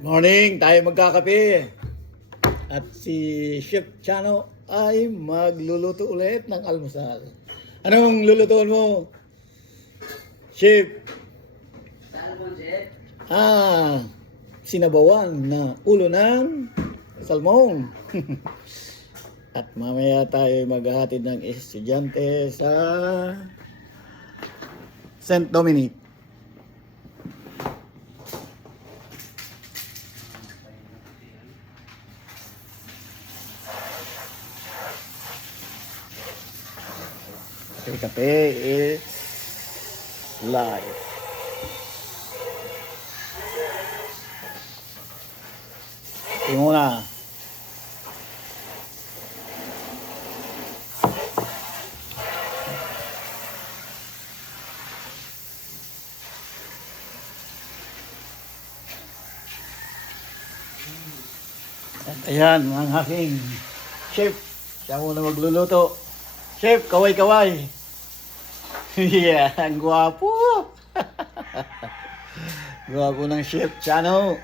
Morning, tayo magkakape. At si Chef Chano ay magluluto ulit ng almusal. Anong lulutuin mo, Chef? Salmon, Chef. Sinabawan na ulo ng salmon. At mamaya tayo maghahatid ng estudyante sa St. Dominic. Kape is live. Ito muna. At ayan, ang aking chef. Siya muna magluluto. Chef, kaway-kaway. Yeah, ang gwapo. Gwapo ng Chef Chano.